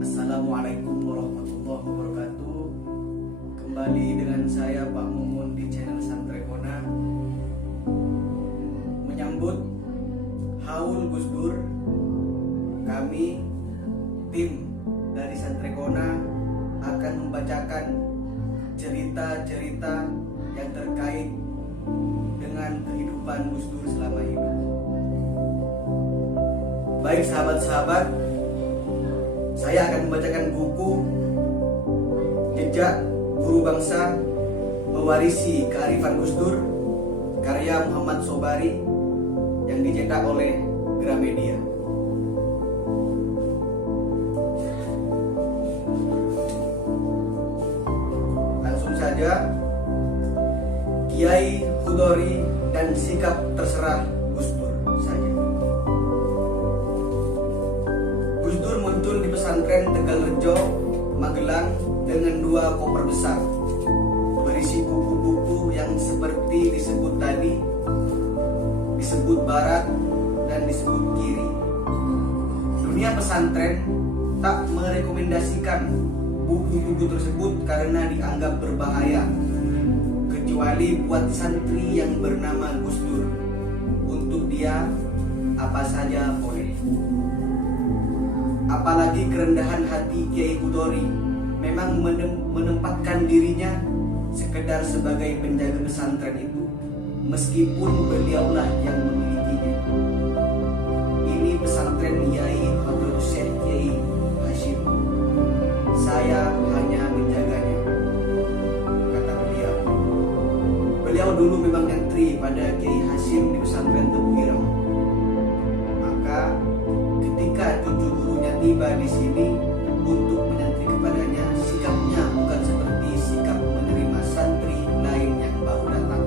Assalamualaikum warahmatullahi wabarakatuh. Kembali dengan saya Pak Mumun di channel Santrekona, menyambut haul Gus Dur. Kami tim dari Santrekona akan membacakan cerita-cerita yang terkait dengan kehidupan Gus Dur selama hidup. Baik sahabat-sahabat, saya akan membacakan buku Jejak Guru Bangsa Mewarisi Kearifan Gus Dur, karya Muhammad Sobari, yang dicetak oleh Gramedia. Langsung saja, Kiai Hudori dan sikap terserah Gus Dur saja. Gus Dur muncul di pesantren Tegalrejo, Magelang dengan 2 koper besar berisi buku-buku yang seperti disebut tadi, disebut barat dan disebut kiri. Dunia pesantren tak merekomendasikan buku-buku tersebut karena dianggap berbahaya, kecuali buat santri yang bernama Gus Dur. Untuk dia apa saja boleh. Apalagi kerendahan hati Kiai Hudori memang menempatkan dirinya sekedar sebagai penjaga pesantren itu, meskipun beliaulah yang memilikinya. Ini pesantren Kiai Hadratus Syekh Kiai Hashim. Saya hanya menjaganya, kata beliau. Beliau dulu memang nyantri pada Kiai Hashim di pesantren Tebu Ireng. Maka ketika cucu gurunya tiba di sini untuk menyantri kepadanya, sikapnya bukan seperti sikap menerima santri lain yang baru datang.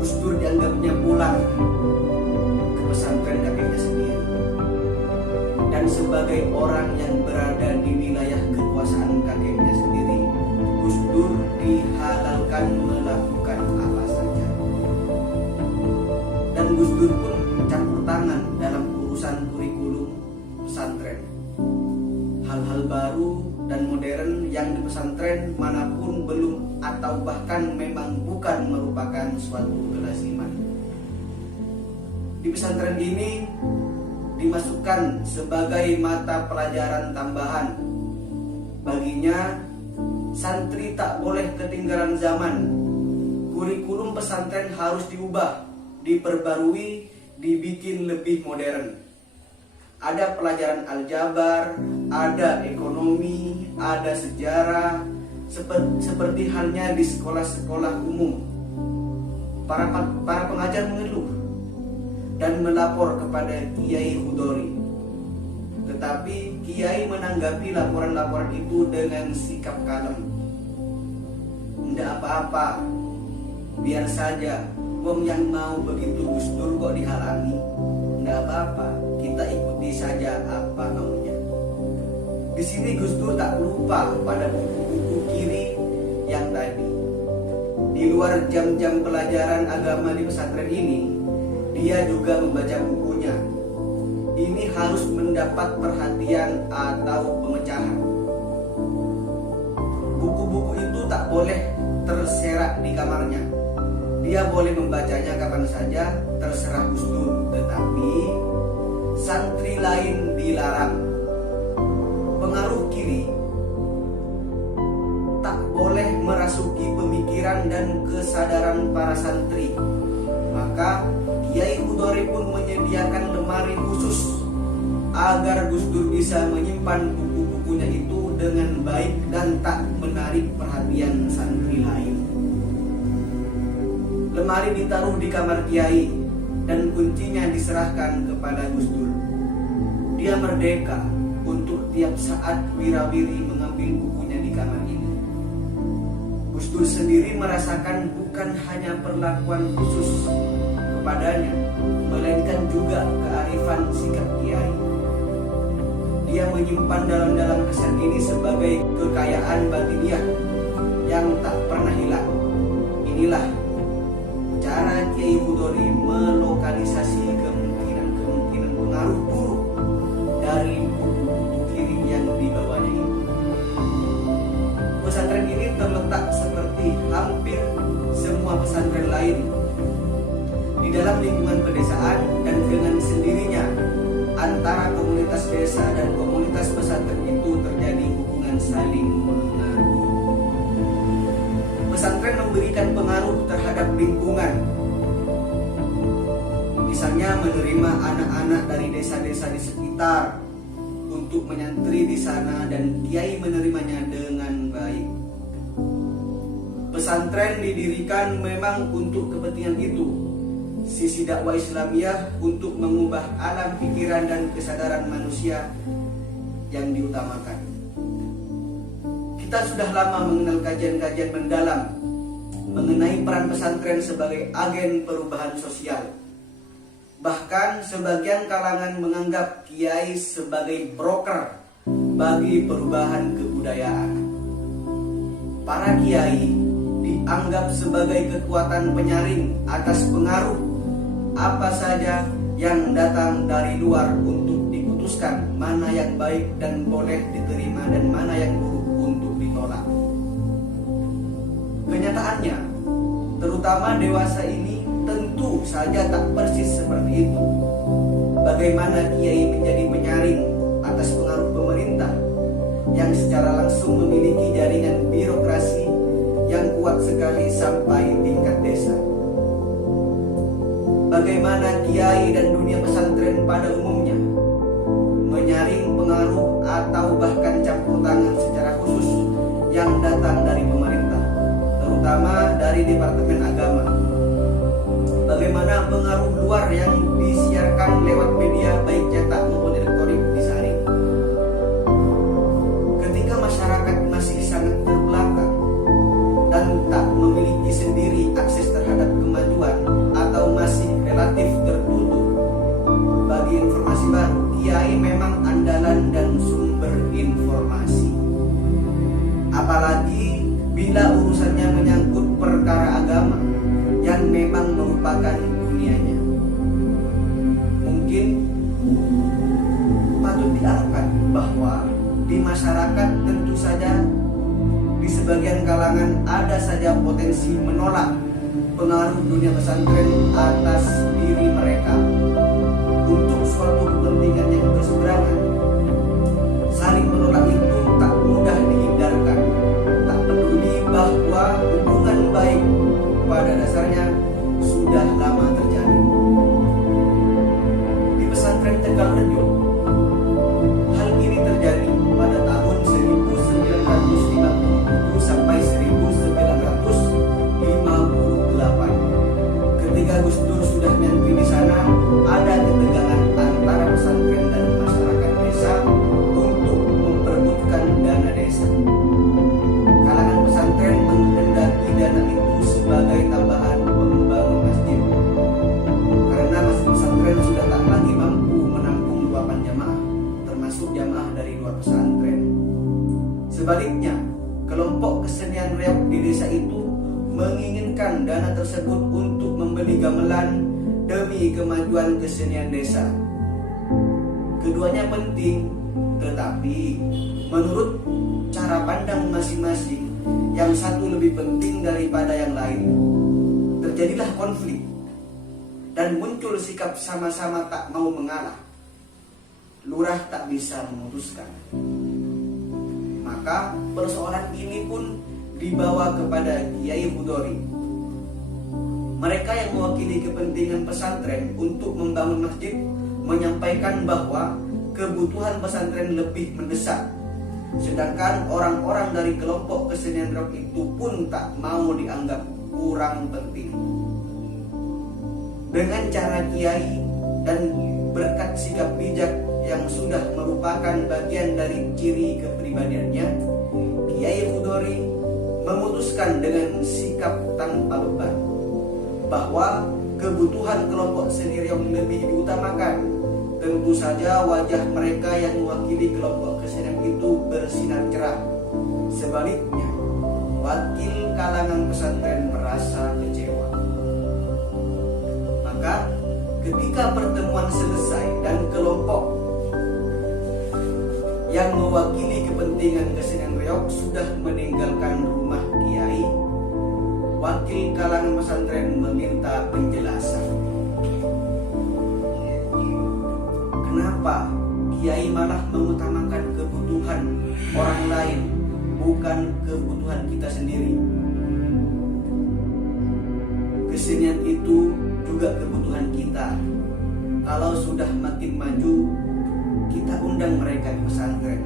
Gus Dur dianggapnya pulang ke pesantren kakeknya sendiri, dan sebagai orang yang berada di wilayah kekuasaan kakeknya sendiri, Gus Dur dihalalkan melakukan apa saja. Dan Gus Dur pun campur tangan dalam urusan kurikulum pesantren. Hal-hal baru dan modern yang di pesantren manapun belum atau bahkan memang bukan merupakan suatu kelaziman. Di pesantren ini dimasukkan sebagai mata pelajaran tambahan. Baginya, santri tak boleh ketinggalan zaman. Kurikulum pesantren harus diubah, diperbarui, dibikin lebih modern. Ada pelajaran aljabar, ada ekonomi, ada sejarah, seperti halnya di sekolah-sekolah umum. Para pengajar mengeluh dan melapor kepada Kiai Hudori. Tetapi Kiai menanggapi laporan-laporan itu dengan sikap kalem. Tidak apa-apa, biar saja. Wong yang mau begitu Gus Dur kok dihalangi. Tidak apa-apa, kita ikuti saja apa maunya. Di sini Gus Dur tak lupa pada buku-buku kiri yang tadi. Di luar jam-jam pelajaran agama di pesantren ini, dia juga membaca bukunya. Ini harus mendapat perhatian atau pemecahan. Buku-buku itu tak boleh terserak di kamarnya. Dia boleh membacanya kapan saja, terserah Gus Dur. Tetapi santri lain dilarang. Pengaruh kiri tak boleh merasuki pemikiran dan kesadaran para santri. Maka Kiai Hudori pun menyediakan lemari khusus agar Gus Dur bisa menyimpan buku-bukunya itu dengan baik dan tak menarik perhatian santri lain. Lemari ditaruh di kamar Kiai dan kuncinya diserahkan kepada Gus Dur. Dia merdeka untuk tiap saat wirawiri mengambil bukunya di kamar ini. Gus Dur sendiri merasakan bukan hanya perlakuan khusus kepadanya, melainkan juga kearifan sikap Kiai. Dia menyimpan dalam kesan ini sebagai kekayaan batiniah yang tak pernah hilang. Inilah cara Kiai Hudori melokalisasi kemungkinan pengaruh buruk dari buku-buku pedesaan, dan dengan sendirinya antara komunitas desa dan komunitas pesantren itu terjadi hubungan saling mengaruhi. Pesantren memberikan pengaruh terhadap lingkungan, misalnya menerima anak-anak dari desa-desa di sekitar untuk menyantri di sana dan kiai menerimanya dengan baik. Pesantren didirikan memang untuk kepentingan itu. Sisi dakwah Islamiyah untuk mengubah alam pikiran dan kesadaran manusia yang diutamakan. Kita sudah lama mengenal kajian-kajian mendalam mengenai peran pesantren sebagai agen perubahan sosial. Bahkan sebagian kalangan menganggap kiai sebagai broker bagi perubahan kebudayaan. Para kiai dianggap sebagai kekuatan penyaring atas pengaruh apa saja yang datang dari luar untuk diputuskan mana yang baik dan boleh diterima dan mana yang buruk untuk ditolak. Kenyataannya, terutama dewasa ini tentu saja tak persis seperti itu. Bagaimana kiai menjadi penyaring atas pengaruh pemerintah yang secara langsung memiliki jaringan birokrasi yang kuat sekali sampai tingkat desa. Bagaimana kiai dan dunia pesantren pada umumnya menyaring pengaruh atau bahkan campur tangan secara khusus yang datang dari pemerintah, terutama dari Departemen Agama. Bagaimana pengaruh luar yang disiarkan lewat media baik cetak maupun elektronik disaring. Ketika masyarakat masih sangat terbelakang dan tak memiliki sendiri akses terhadap kemajuan atau masih relatif tertutup bagi informasi baru, kiai memang andalan dan sumber informasi. Apalagi bila urusannya menyangkut perkara agama yang memang merupakan dunianya. Mungkin patut diharapkan bahwa di masyarakat tentu saja di sebagian kalangan ada saja potensi menolak pengaruh dunia pesantren atas diri mereka untuk suatu kepentingan yang berseberangan. Saling menolak itu tak mudah dihindarkan, tak peduli bahwa hubungan baik pada dasarnya sudah lama terjalin. Di pesantren Tegalrejo, hal ini terjadi pada tahun 1957 sampai 1958. Ketika Gus Dur sudah nyantri di sana, ada ketegangan antara pesantren dan masyarakat desa untuk memperebutkan dana desa. Kalangan pesantren menghendaki dana itu sebagai tambahan membangun masjid, karena masjid pesantren sudah tak lagi mampu menampung luapan jamaah, termasuk jamaah dari luar pesantren. Sebaliknya, kelompok kesenian reog di desa itu menginginkan dana tersebut untuk membeli gamelan demi kemajuan kesenian desa. Keduanya penting, tetapi menurut cara pandang masing-masing, yang satu lebih penting daripada yang lain. Terjadilah konflik dan muncul sikap sama-sama tak mau mengalah. Lurah tak bisa memutuskan. Maka persoalan ini pun dibawa kepada Kiai Hudori. Mereka yang mewakili kepentingan pesantren untuk membangun masjid menyampaikan bahwa kebutuhan pesantren lebih mendesak, sedangkan orang-orang dari kelompok kesenian reog itu pun tak mau dianggap kurang penting. Dengan cara Kiai dan berkat sikap bijak yang sudah merupakan bagian dari ciri kepribadiannya, Kiai Hudori memutuskan dengan sikap tanpa beban bahwa kebutuhan kelompok seni reog lebih diutamakan. Tentu saja wajah mereka yang mewakili kelompok kesenian itu bersinar cerah. Sebaliknya, wakil kalangan pesantren merasa kecewa. Maka ketika pertemuan selesai dan kelompok yang mewakili kepentingan kesenian reog sudah meninggalkan rumah Kiai, wakil kalangan pesantren meminta penjelasan. Kenapa kiai malah mengutamakan kebutuhan orang lain, bukan kebutuhan kita sendiri? Kesenian itu juga kebutuhan kita. Kalau sudah makin maju, kita undang mereka di pesantren.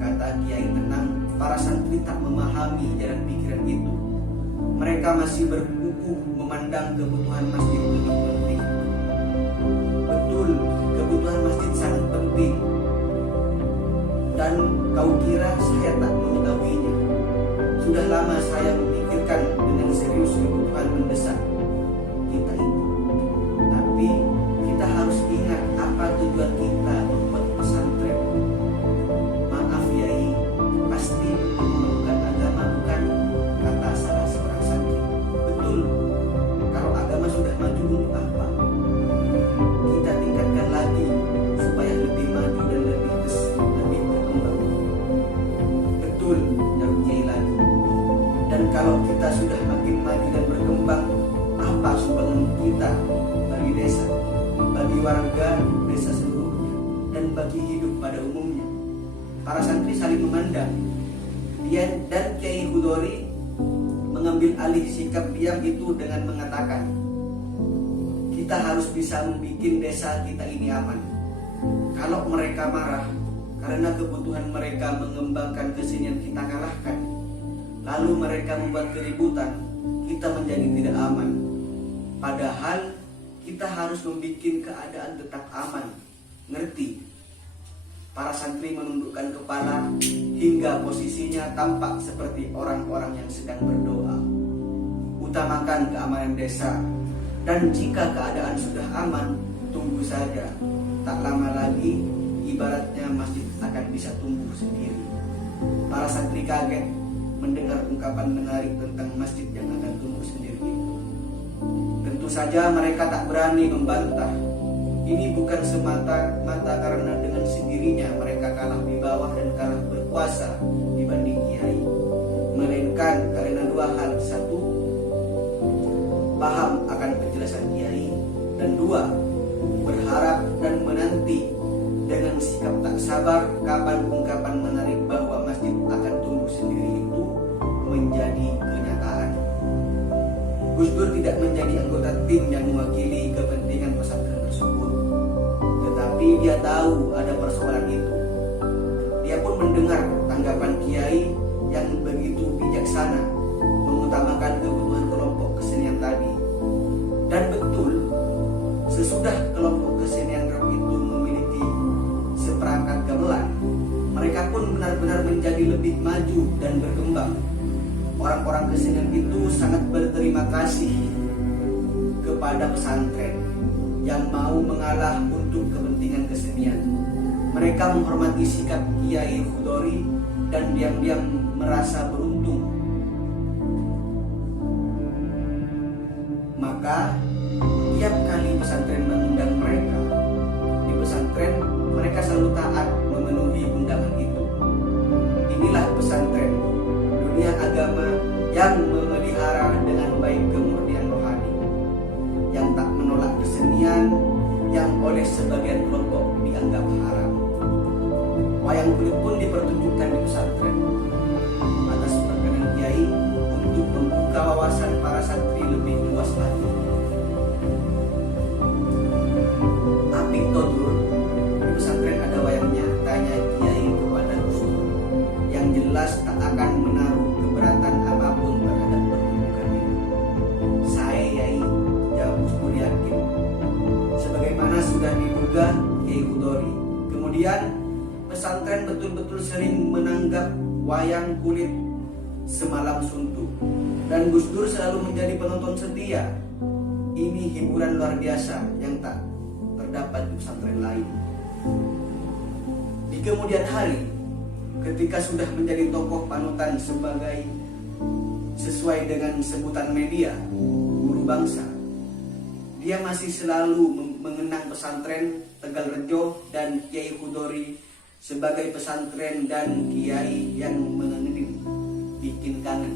Kata Kiai Tenang, para santri tak memahami jalan pikiran itu. Mereka masih berkukuh memandang kebutuhan masjid lebih penting. Betul, kebutuhan masjid sangat penting. Dan kau kira saya tak mengetahuinya? Sudah lama saya memikirkan dengan serius kebutuhan mendesak kita itu. Tapi kita harus ingat apa tujuan kita membuat pesantren. Maaf Yai, pasti mengembangkan agama bukan, kata salah seorang santri. Betul, kalau agama sudah maju untuk apa? Kita tingkatkan lagi supaya lebih maju dan lebih berkembang. Betul, jawab Kiai lagi. Dan kalau kita sudah makin maju dan berkembang, apa sumbangan kita bagi desa, bagi warga desa seluruhnya, dan bagi hidup pada umumnya? Para santri saling memandang. Dia dan Kiai Hudori mengambil alih sikap diam itu dengan mengatakan, kita harus bisa membuat desa kita ini aman. Kalau mereka marah karena kebutuhan mereka mengembangkan kesenian kita kalahkan, lalu mereka membuat keributan, kita menjadi tidak aman. Padahal kita harus membuat keadaan tetap aman. Ngerti? Para santri menundukkan kepala hingga posisinya tampak seperti orang-orang yang sedang berdoa. Utamakan keamanan desa. Dan jika keadaan sudah aman, tunggu saja. Tak lama lagi, ibaratnya masjid akan bisa tumbuh sendiri. Para santri kaget mendengar ungkapan menarik tentang masjid yang akan tumbuh sendiri itu. Tentu saja mereka tak berani membantah. Ini bukan semata-mata karena dengan sendirinya mereka kalah di bawah dan kalah berkuasa dibanding kiai, melainkan karena dua hal. Satu, paham akan penjelasan kiai, dan dua, berharap dan menanti dengan sikap tak sabar kapan ungkapan menarik bahwa masjid akan tumbuh sendiri itu menjadi kenyataan. Gus Dur tidak menjadi anggota tim yang mewakili kepentingan pesantren tersebut, tetapi dia tahu ada persoalan itu. Dia pun mendengar tanggapan kiai yang begitu bijaksana mengutamakan kebutuhan kelompok kesenian tadi. Dan betul, sesudah kelompok kesenian rock itu memiliki seperangkat gamelan, mereka pun benar-benar menjadi lebih maju dan berkembang. Orang-orang kesenian itu sangat berterima kasih kepada pesantren yang mau mengalah untuk kepentingan kesenian. Mereka menghormati sikap Kiai Hudori dan diam-diam merasa beruntung. Maka tiap kali pesantren mengundang mereka, di pesantren mereka selalu taat memenuhi undangan itu. Inilah pesantren, dunia agama yang memelihara dengan baik kemurnian rohani, yang tak menolak kesenian yang oleh sebagian kelompok dianggap haram. Wayang kulit pun dipertunjukkan di pesantren atas perkenan kiai untuk membuka wawasan para santri lebih luas lagi. Apik Totur, di pesantren ada wayangnya, tanya kiai kepada Gus Dur, yang jelas tak akan menaruh keberatan apapun terhadap pertunjukan itu. Saya Yai, jawab Gus Dur yakin, sebagaimana sudah diduga Kiai Hudori. Kemudian pesantren betul-betul sering menanggap wayang kulit semalam suntuk, dan Gus Dur selalu menjadi penonton setia. Ini hiburan luar biasa yang tak terdapat di pesantren lain. Di kemudian hari, ketika sudah menjadi tokoh panutan sesuai dengan sebutan media, guru bangsa, dia masih selalu mengenang pesantren Tegal Rejo dan Kiai Hudori sebagai pesantren dan kiai yang mengenang, bikin kangen.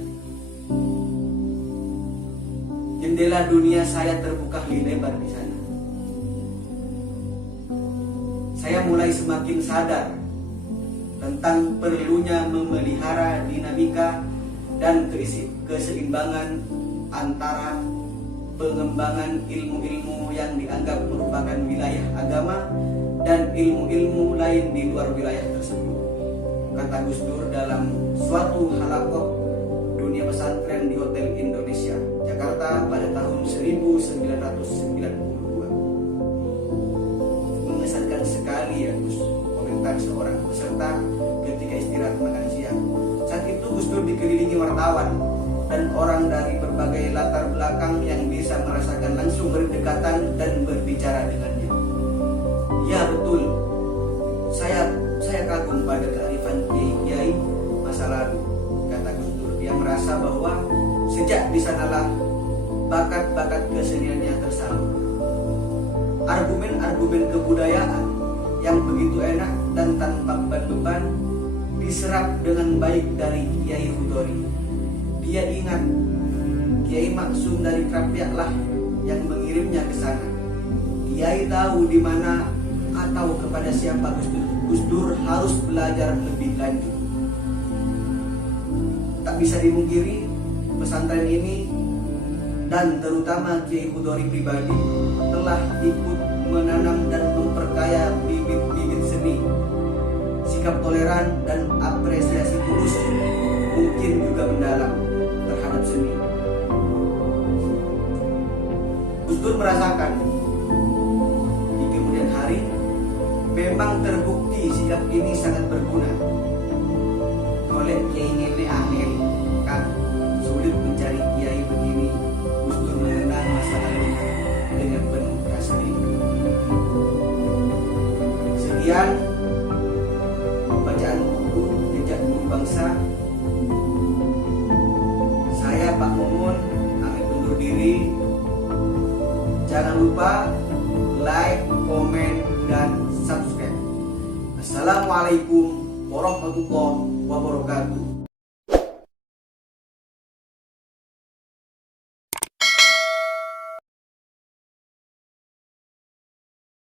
Jendela dunia saya terbuka lebar di sana. saya mulai semakin sadar tentang perlunya memelihara dinamika dan keseimbangan antara pengembangan ilmu-ilmu yang dianggap merupakan wilayah agama dan ilmu-ilmu lain di luar wilayah tersebut, kata Gus Dur dalam suatu halaqah dunia pesantren di Hotel Indonesia, Jakarta pada tahun 1992. Mengesankan sekali ya Gus, komentar seorang peserta ketika istirahat makan siang. Saat itu Gus Dur dikelilingi wartawan dan orang dari berbagai latar belakang yang bisa merasakan langsung berdekatan dan berbicara dengannya. Ya betul, saya kagum pada kearifan kiai masa lalu, kata Gus Dur. Dia merasa bahwa sejak di sanalah bakat-bakat keseniannya tersalur. Argumen-argumen kebudayaan yang begitu enak dan tanpa beban-beban diserap dengan baik dari Kiai Hudori. Dia ingat Kiai Maksum dari Krapyak yang mengirimnya ke sana. Kiai tahu di mana atau kepada siapa Gus Dur harus belajar lebih lanjut. Tak bisa dimungkiri, pesantren ini dan terutama Kiai Hudori pribadi telah ikut menanam dan memperkaya bibit-bibit seni, sikap toleran dan apresiasi tulus, mungkin juga mendalam terhadap seni. Gus Dur merasakan di kemudian hari memang terbukti sikap ini sangat berguna. Oleh kiai ngene angel kan sulit mencari kiai begini. Gus Dur mengenang masa lalu dengan penuh rasa rindu. Sekian bacaan buku Jejak Guru Bangsa. Saya Pak Mumun pamit undur diri. Jangan lupa like, komen, dan subscribe. Assalamualaikum warahmatullahi wabarakatuh.